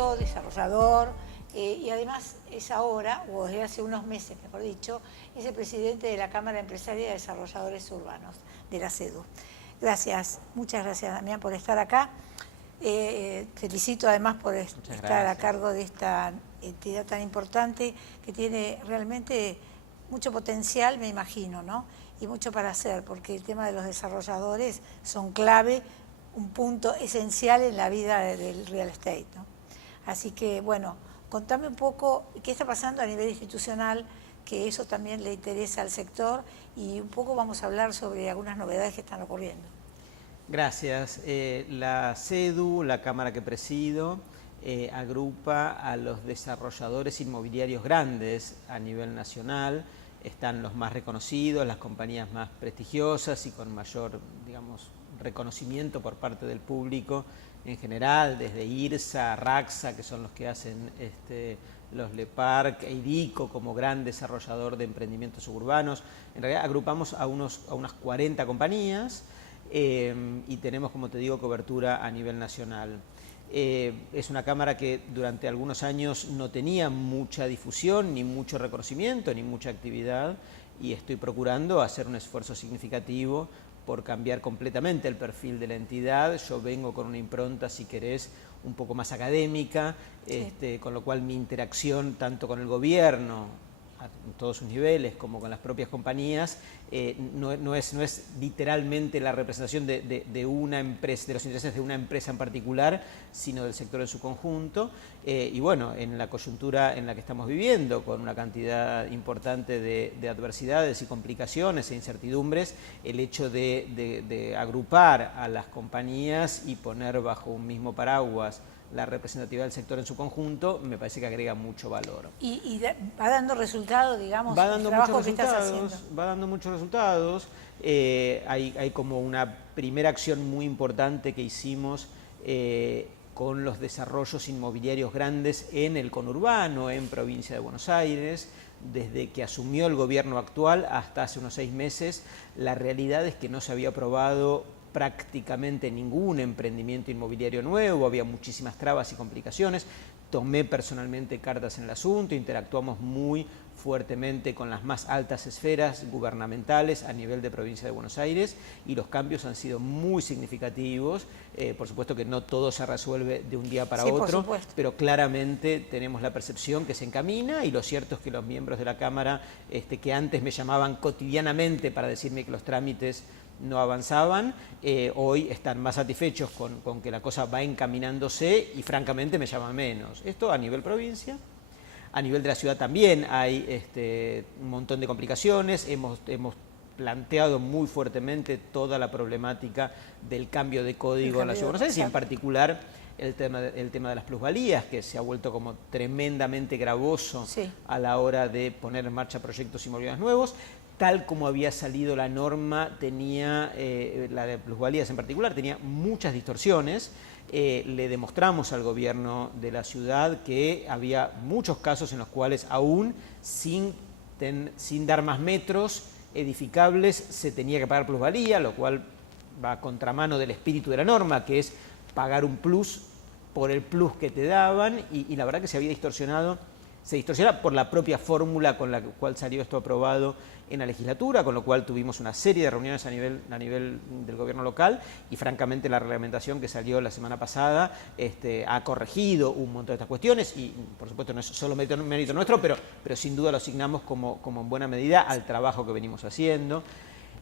arquitecto, desarrollador, y además es ahora, o desde hace unos meses, mejor dicho, es el presidente de la Cámara Empresaria de Desarrolladores Urbanos, de la CEDU. Gracias, muchas gracias, Damián, por estar acá. Felicito además por estar a cargo de esta entidad tan importante que tiene realmente mucho potencial, me imagino, ¿no? Y mucho para hacer, porque el tema de los desarrolladores son clave, un punto esencial en la vida del real estate, ¿no? Así que, bueno, contame un poco qué está pasando a nivel institucional, que eso también le interesa al sector, y un poco vamos a hablar sobre algunas novedades que están ocurriendo. Gracias. La CEDU, la Cámara que presido, agrupa a los desarrolladores inmobiliarios grandes a nivel nacional. Están los más reconocidos, las compañías más prestigiosas y con mayor, digamos, reconocimiento por parte del público en general, desde IRSA, RAXA, que son los que hacen los Leparc, EIDICO como gran desarrollador de emprendimientos suburbanos. En realidad agrupamos a unas 40 compañías y tenemos, como te digo, cobertura a nivel nacional. Es una cámara que durante algunos años no tenía mucha difusión, ni mucho reconocimiento, ni mucha actividad, y estoy procurando hacer un esfuerzo significativo por cambiar completamente el perfil de la entidad. Yo vengo con una impronta, si querés, un poco más académica, sí. Con lo cual mi interacción tanto con el gobierno, en todos sus niveles, como con las propias compañías, no es literalmente la representación de una empresa, de los intereses de una empresa en particular, sino del sector en su conjunto. Y bueno, en la coyuntura en la que estamos viviendo, con una cantidad importante de adversidades y complicaciones e incertidumbres, el hecho de agrupar a las compañías y poner bajo un mismo paraguas la representatividad del sector en su conjunto, me parece que agrega mucho valor. ¿Y va dando resultados, digamos, el trabajo que estás haciendo? Va dando muchos resultados. Hay como una primera acción muy importante que hicimos con los desarrollos inmobiliarios grandes en el conurbano, en provincia de Buenos Aires. Desde que asumió el gobierno actual hasta hace unos 6 meses, la realidad es que no se había aprobado prácticamente ningún emprendimiento inmobiliario nuevo, había muchísimas trabas y complicaciones. Tomé personalmente cartas en el asunto, interactuamos muy fuertemente con las más altas esferas gubernamentales a nivel de provincia de Buenos Aires, y los cambios han sido muy significativos. Por supuesto que no todo se resuelve de un día para otro, pero claramente tenemos la percepción que se encamina, y lo cierto es que los miembros de la Cámara que antes me llamaban cotidianamente para decirme que los trámites no avanzaban, hoy están más satisfechos con que la cosa va encaminándose, y francamente me llaman menos. Esto a nivel provincia. A nivel de la ciudad también hay un montón de complicaciones. Hemos planteado muy fuertemente toda la problemática del cambio de código en la Ciudad de Buenos Aires, y en particular el tema de las plusvalías, que se ha vuelto como tremendamente gravoso, sí, a la hora de poner en marcha proyectos inmobiliarios nuevos. Tal como había salido la norma, tenía, la de plusvalías en particular, tenía muchas distorsiones. Le demostramos al gobierno de la ciudad que había muchos casos en los cuales aún sin dar más metros edificables se tenía que pagar plusvalía, lo cual va a contramano del espíritu de la norma, que es pagar un plus por el plus que te daban, y la verdad que se había distorsionado. Se distorsiona por la propia fórmula con la cual salió esto aprobado en la legislatura, con lo cual tuvimos una serie de reuniones a nivel del gobierno local, y francamente la reglamentación que salió la semana pasada ha corregido un montón de estas cuestiones, y por supuesto no es solo mérito nuestro, pero sin duda lo asignamos como en buena medida al trabajo que venimos haciendo.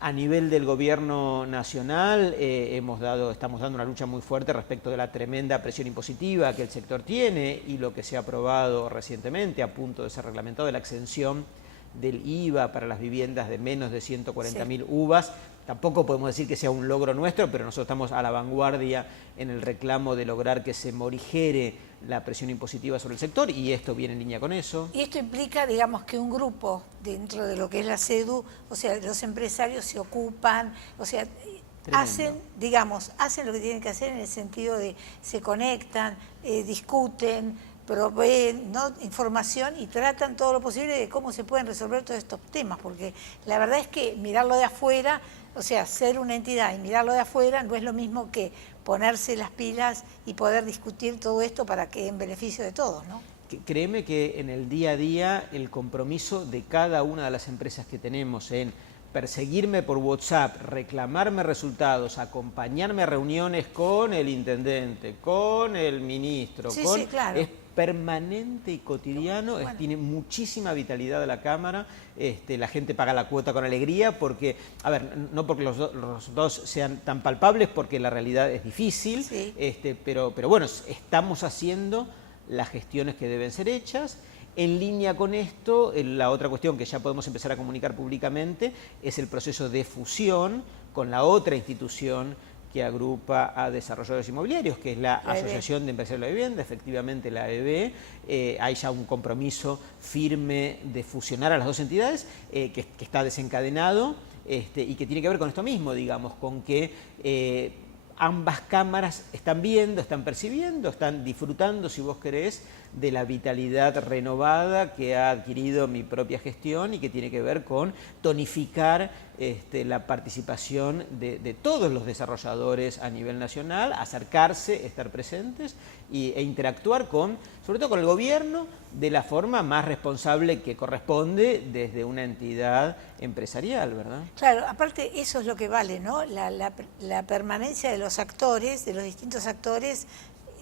A nivel del gobierno nacional estamos dando una lucha muy fuerte respecto de la tremenda presión impositiva que el sector tiene, y lo que se ha aprobado recientemente, a punto de ser reglamentado, de la exención del IVA para las viviendas de menos de 140.000 sí, UVAs. Tampoco podemos decir que sea un logro nuestro, pero nosotros estamos a la vanguardia en el reclamo de lograr que se morigere la presión impositiva sobre el sector, y esto viene en línea con eso. Y esto implica, digamos, que un grupo dentro de lo que es la CEDU, o sea, los empresarios se ocupan, o sea, hacen lo que tienen que hacer, en el sentido de se conectan, discuten, proveen, ¿no?, información, y tratan todo lo posible de cómo se pueden resolver todos estos temas, porque la verdad es que mirarlo de afuera, o sea, ser una entidad y mirarlo de afuera no es lo mismo que ponerse las pilas y poder discutir todo esto para que en beneficio de todos, ¿no? Créeme que en el día a día el compromiso de cada una de las empresas que tenemos en perseguirme por WhatsApp, reclamarme resultados, acompañarme a reuniones con el intendente, con el ministro, Sí, con... sí, claro. Es permanente y cotidiano, Bueno. tiene muchísima vitalidad de la Cámara, la gente paga la cuota con alegría porque, a ver, no porque los dos sean tan palpables, porque la realidad es difícil, Sí. pero bueno, estamos haciendo las gestiones que deben ser hechas. En línea con esto, la otra cuestión que ya podemos empezar a comunicar públicamente es el proceso de fusión con la otra institución que agrupa a desarrolladores inmobiliarios, que es la Asociación de Empresarios de la Vivienda, efectivamente la AEB. Hay ya un compromiso firme de fusionar a las dos entidades, que está desencadenado y que tiene que ver con esto mismo, digamos, con que ambas cámaras están viendo, están percibiendo, están disfrutando, si vos querés, de la vitalidad renovada que ha adquirido mi propia gestión y que tiene que ver con tonificar la participación de todos los desarrolladores a nivel nacional, acercarse, estar presentes e interactuar sobre todo con el gobierno, de la forma más responsable que corresponde desde una entidad empresarial, ¿verdad? Claro, aparte eso es lo que vale, ¿no? La permanencia de los actores, de los distintos actores,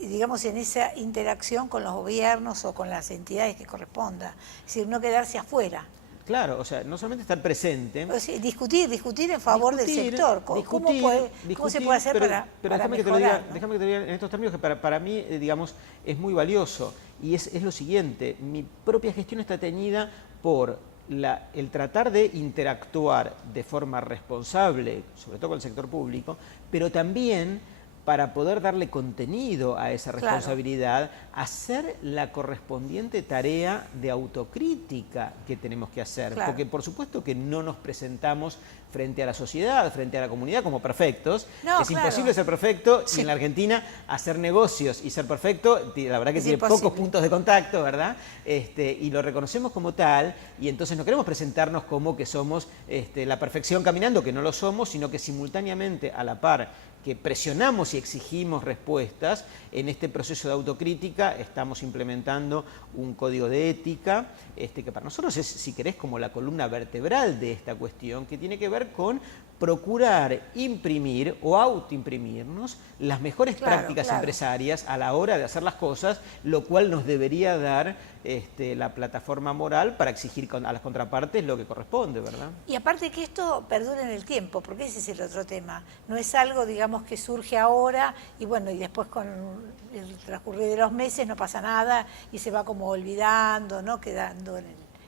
digamos, en esa interacción con los gobiernos o con las entidades que corresponda. Es decir, no quedarse afuera. Claro, o sea, no solamente estar presente. O sea, discutir en favor del sector. ¿Cómo se puede hacer para déjame mejorar, ¿no? Déjame que te lo diga en estos términos que para mí, digamos, es muy valioso. Y es lo siguiente, mi propia gestión está teñida por el tratar de interactuar de forma responsable, sobre todo con el sector público, pero también para poder darle contenido a esa responsabilidad, hacer la correspondiente tarea de autocrítica que tenemos que hacer. Claro. Porque por supuesto que no nos presentamos frente a la sociedad, frente a la comunidad como perfectos. No, es imposible ser perfecto y en la Argentina hacer negocios y ser perfecto, la verdad que tiene pocos puntos de contacto, ¿verdad? Y lo reconocemos como tal y entonces no queremos presentarnos como que somos la perfección caminando, que no lo somos, sino que simultáneamente a la par que presionamos y exigimos respuestas, en este proceso de autocrítica estamos implementando un código de ética que para nosotros es, si querés, como la columna vertebral de esta cuestión, que tiene que ver con procurar imprimir o autoimprimirnos las mejores prácticas empresarias a la hora de hacer las cosas, lo cual nos debería dar la plataforma moral para exigir a las contrapartes lo que corresponde, ¿verdad? Y aparte que esto perdure en el tiempo, porque ese es el otro tema. No es algo, digamos, que surge ahora y bueno, y después con el transcurrir de los meses no pasa nada y se va como olvidando, ¿no? Quedando en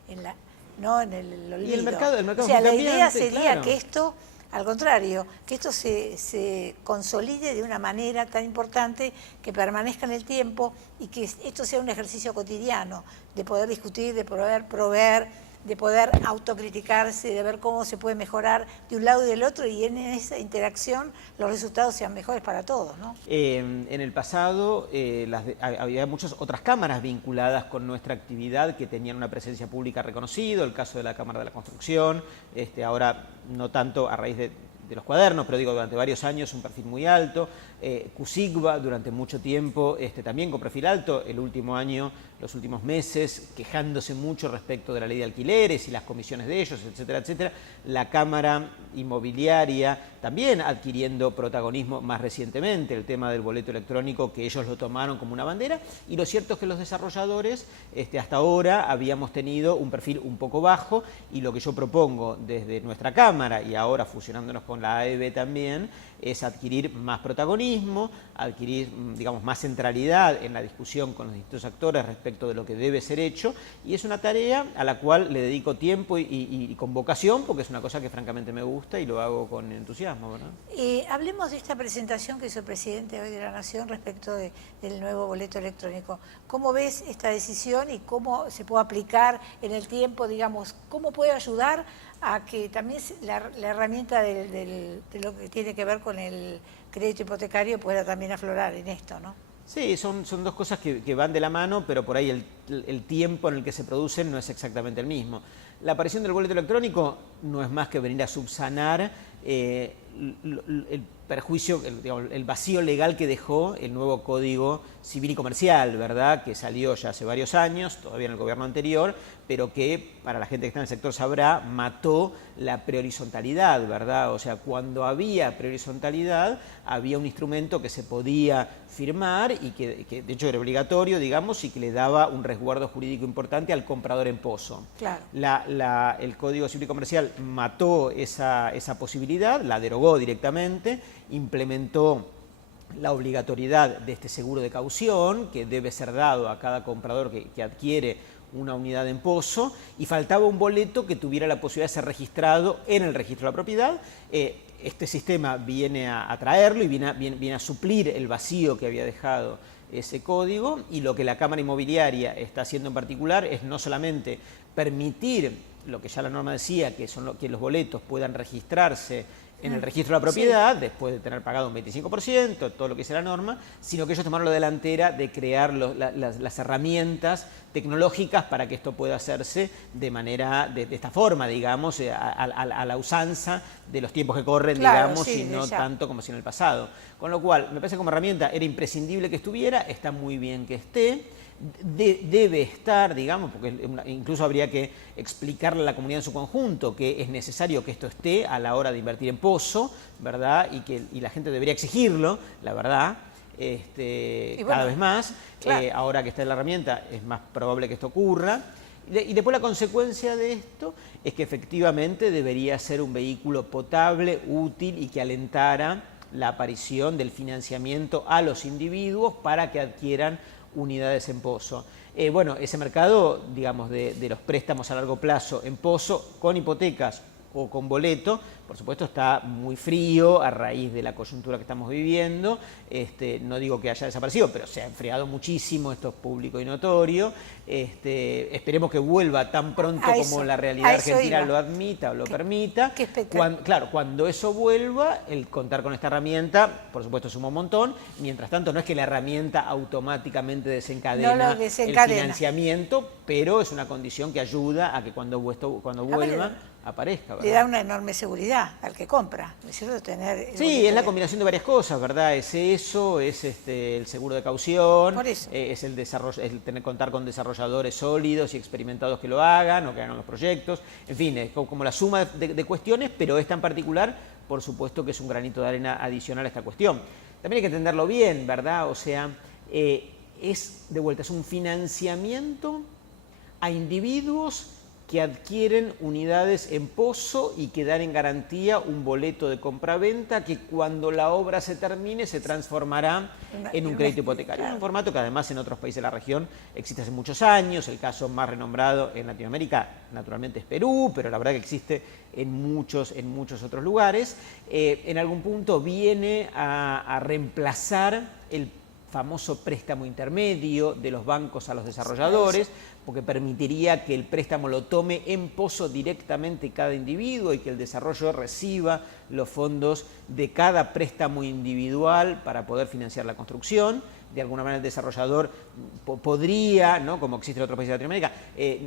el olvido. Y el mercado o sea, la idea cambiante, sería que esto, al contrario, que esto se consolide de una manera tan importante que permanezca en el tiempo y que esto sea un ejercicio cotidiano de poder discutir, de poder proveer, de poder autocriticarse, de ver cómo se puede mejorar de un lado y del otro y en esa interacción los resultados sean mejores para todos, ¿no? En el pasado había muchas otras cámaras vinculadas con nuestra actividad que tenían una presencia pública reconocida, el caso de la Cámara de la Construcción, ahora no tanto a raíz de los cuadernos, pero digo, durante varios años un perfil muy alto, CUSIGBA durante mucho tiempo también con perfil alto, el último año, los últimos meses, quejándose mucho respecto de la ley de alquileres y las comisiones de ellos, etcétera, etcétera. La Cámara Inmobiliaria también adquiriendo protagonismo más recientemente, el tema del boleto electrónico, que ellos lo tomaron como una bandera, y lo cierto es que los desarrolladores hasta ahora habíamos tenido un perfil un poco bajo, y lo que yo propongo desde nuestra Cámara, y ahora fusionándonos con la AEB también, es adquirir más protagonismo, adquirir, digamos, más centralidad en la discusión con los distintos actores respecto de lo que debe ser hecho, y es una tarea a la cual le dedico tiempo y con vocación, porque es una cosa que francamente me gusta y lo hago con entusiasmo, ¿verdad? Hablemos de esta presentación que hizo el presidente hoy de la Nación respecto del nuevo boleto electrónico. ¿Cómo ves esta decisión y cómo se puede aplicar en el tiempo, digamos, cómo puede ayudar a que también la herramienta de lo que tiene que ver con el crédito hipotecario pueda también aflorar en esto, ¿no? Sí, son dos cosas que van de la mano, pero por ahí el tiempo en el que se producen no es exactamente el mismo. La aparición del boleto electrónico no es más que venir a subsanar el perjuicio, digamos, el vacío legal que dejó el nuevo Código Civil y Comercial, ¿verdad? Que salió ya hace varios años, todavía en el gobierno anterior, pero que, para la gente que está en el sector sabrá, mató la prehorizontalidad, ¿verdad? O sea, cuando había prehorizontalidad, había un instrumento que se podía firmar y que de hecho era obligatorio, digamos, y que le daba un resguardo jurídico importante al comprador en pozo. Claro. El Código Civil y Comercial mató esa posibilidad, la derogó directamente, implementó la obligatoriedad de este seguro de caución que debe ser dado a cada comprador que adquiere una unidad en pozo, y faltaba un boleto que tuviera la posibilidad de ser registrado en el registro de la propiedad. Este sistema viene a traerlo y viene a suplir el vacío que había dejado ese código, y lo que la Cámara Inmobiliaria está haciendo en particular es no solamente permitir lo que ya la norma decía, que los boletos puedan registrarse en el registro de la propiedad, después de tener pagado un 25%, todo lo que dice la norma, sino que ellos tomaron la delantera de crear las herramientas tecnológicas para que esto pueda hacerse de esta forma, digamos, a la usanza de los tiempos que corren, claro, digamos, sí, y no ya. tanto como si en el pasado. Con lo cual, me parece que como herramienta era imprescindible que estuviera, está muy bien que esté. Debe estar, digamos, porque incluso habría que explicarle a la comunidad en su conjunto que es necesario que esto esté a la hora de invertir en pozo, ¿verdad? Y la gente debería exigirlo, la verdad, cada vez más. Claro. Ahora que está la herramienta es más probable que esto ocurra. Y después la consecuencia de esto es que efectivamente debería ser un vehículo potable, útil y que alentara la aparición del financiamiento a los individuos para que adquieran unidades en pozo. Bueno, ese mercado, digamos, de los préstamos a largo plazo en pozo, con hipotecas o con boleto, por supuesto está muy frío a raíz de la coyuntura que estamos viviendo. No digo que haya desaparecido, pero se ha enfriado muchísimo, esto es público y notorio. Esperemos que vuelva tan pronto como la realidad argentina lo admita o lo permita. Claro, cuando eso vuelva, el contar con esta herramienta, por supuesto, suma un montón. Mientras tanto, no es que la herramienta automáticamente desencadena el financiamiento, pero es una condición que ayuda a que cuando vuelva aparezca, ¿verdad? Le da una enorme seguridad al que compra, ¿no es cierto? Sí, es la combinación de varias cosas, ¿verdad? Es eso, es el seguro de caución, es contar con desarrolladores sólidos y experimentados que lo hagan o que hagan los proyectos, en fin, es como la suma de cuestiones, pero esta en particular, por supuesto que es un granito de arena adicional a esta cuestión. También hay que entenderlo bien, ¿verdad? O sea, es un financiamiento a individuos que adquieren unidades en pozo y que dan en garantía un boleto de compraventa que cuando la obra se termine se transformará en un crédito hipotecario. Claro. Es un formato que además en otros países de la región existe hace muchos años. El caso más renombrado en Latinoamérica naturalmente es Perú, pero la verdad que existe en muchos otros lugares. En algún punto viene a reemplazar el famoso préstamo intermedio de los bancos a los desarrolladores, porque permitiría que el préstamo lo tome en pozo directamente cada individuo y que el desarrollo reciba los fondos de cada préstamo individual para poder financiar la construcción. De alguna manera el desarrollador podría, ¿no?, como existe en otros países de Latinoamérica,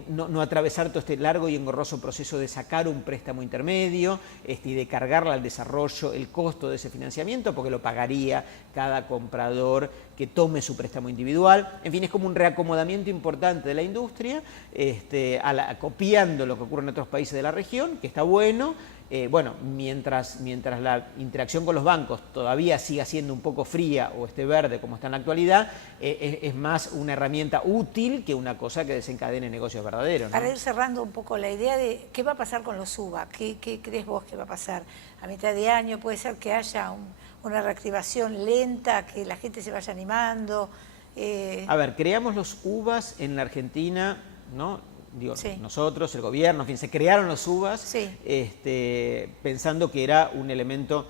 no atravesar todo este largo y engorroso proceso de sacar un préstamo intermedio y de cargarle al desarrollo el costo de ese financiamiento, porque lo pagaría cada comprador que tome su préstamo individual. En fin, es como un reacomodamiento importante de la industria, copiando lo que ocurre en otros países de la región, que está bueno. Bueno, mientras la interacción con los bancos todavía siga siendo un poco fría o esté verde como está en la actualidad, es más una herramienta útil que una cosa que desencadene negocios verdaderos, ¿no? Para ir cerrando un poco la idea de qué va a pasar con los UVA, ¿qué crees vos que va a pasar? A mitad de año puede ser que haya una reactivación lenta, que la gente se vaya animando. A ver, creamos los UVAs en la Argentina, ¿no? Digo, sí. Nosotros, el gobierno, en fin, se crearon los UVAs, sí, pensando que era un elemento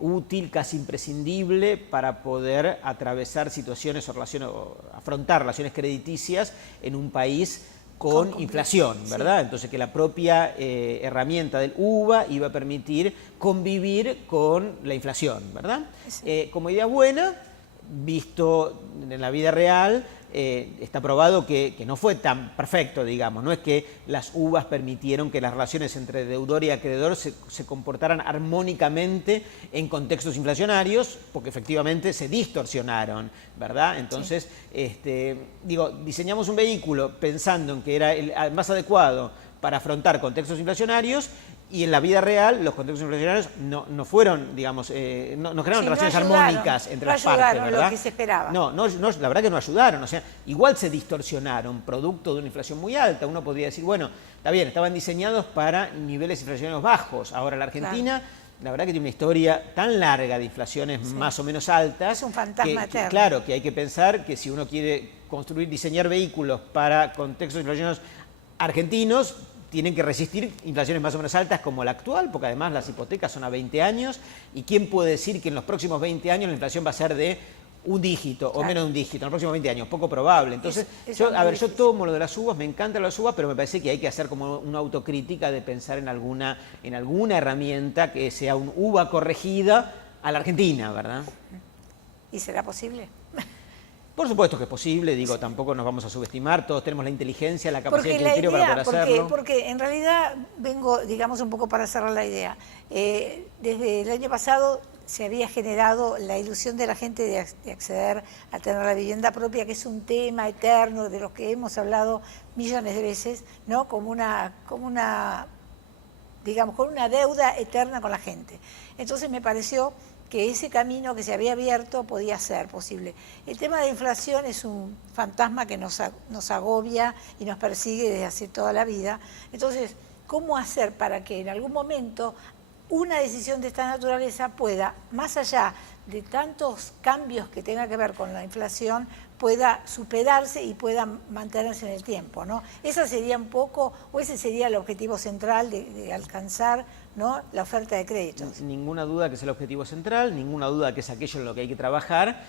útil, casi imprescindible para poder atravesar situaciones o afrontar relaciones crediticias en un país con inflación, ¿verdad? Sí. Entonces que la propia herramienta del UVA iba a permitir convivir con la inflación, ¿verdad? Sí. Como idea buena, visto en la vida real, está probado que no fue tan perfecto, digamos. No es que las uvas permitieron que las relaciones entre deudor y acreedor se comportaran armónicamente en contextos inflacionarios, porque efectivamente se distorsionaron, ¿verdad? Entonces, diseñamos un vehículo pensando en que era el más adecuado para afrontar contextos inflacionarios, y en la vida real los contextos inflacionarios no fueron, digamos, no crearon relaciones armónicas entre las partes, ¿verdad? Lo que se esperaba. No, la verdad que no ayudaron. O sea, igual se distorsionaron, producto de una inflación muy alta. Uno podría decir, bueno, está bien, estaban diseñados para niveles inflacionarios bajos. Ahora la Argentina, la verdad que tiene una historia tan larga de inflaciones más o menos altas. Es un fantasma eterno. Claro, que hay que pensar que si uno quiere diseñar vehículos para contextos inflacionarios argentinos, tienen que resistir inflaciones más o menos altas como la actual, porque además las hipotecas son a 20 años, y ¿quién puede decir que en los próximos 20 años la inflación va a ser de un dígito o menos de un dígito en los próximos 20 años? Poco probable. Entonces, yo tomo lo de las uvas, me encantan las uvas, pero me parece que hay que hacer como una autocrítica de pensar en alguna herramienta que sea un uva corregida a la Argentina, ¿verdad? ¿Y será posible? Por supuesto que es posible, tampoco nos vamos a subestimar, todos tenemos la inteligencia, la capacidad de criterio para poder hacerlo. Porque en realidad vengo, digamos, un poco para cerrar la idea. Desde el año pasado se había generado la ilusión de la gente de acceder a tener la vivienda propia, que es un tema eterno de los que hemos hablado millones de veces, ¿no? Como una deuda eterna con la gente. Entonces me pareció que ese camino que se había abierto podía ser posible. El tema de la inflación es un fantasma que nos agobia y nos persigue desde hace toda la vida. Entonces, ¿cómo hacer para que en algún momento una decisión de esta naturaleza pueda, más allá de tantos cambios que tenga que ver con la inflación, pueda superarse y pueda mantenerse en el tiempo, ¿no? Esa sería un poco, o ese sería el objetivo central de alcanzar, ¿no?, la oferta de créditos. Ninguna duda que es el objetivo central, ninguna duda que es aquello en lo que hay que trabajar,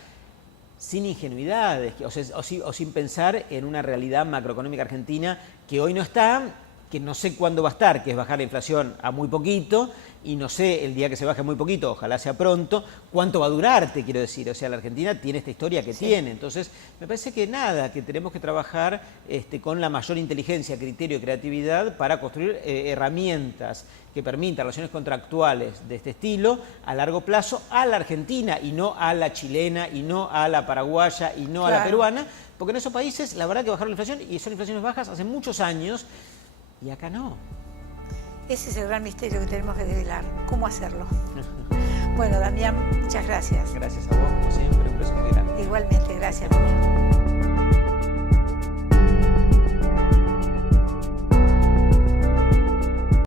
sin ingenuidades o sin pensar en una realidad macroeconómica argentina que hoy no está, que no sé cuándo va a estar, que es bajar la inflación a muy poquito, y no sé el día que se baje muy poquito, ojalá sea pronto, cuánto va a durar, te quiero decir. O sea, la Argentina tiene esta historia que tiene. Entonces, me parece que que tenemos que trabajar con la mayor inteligencia, criterio y creatividad para construir herramientas que permitan relaciones contractuales de este estilo a largo plazo a la Argentina, y no a la chilena, y no a la paraguaya, y no a la peruana, porque en esos países la verdad que bajaron la inflación, y son inflaciones bajas hace muchos años, y acá no. Ese es el gran misterio que tenemos que develar. ¿Cómo hacerlo? Bueno, Damián, muchas gracias. Gracias a vos, como siempre, un beso muy grande. Igualmente, gracias.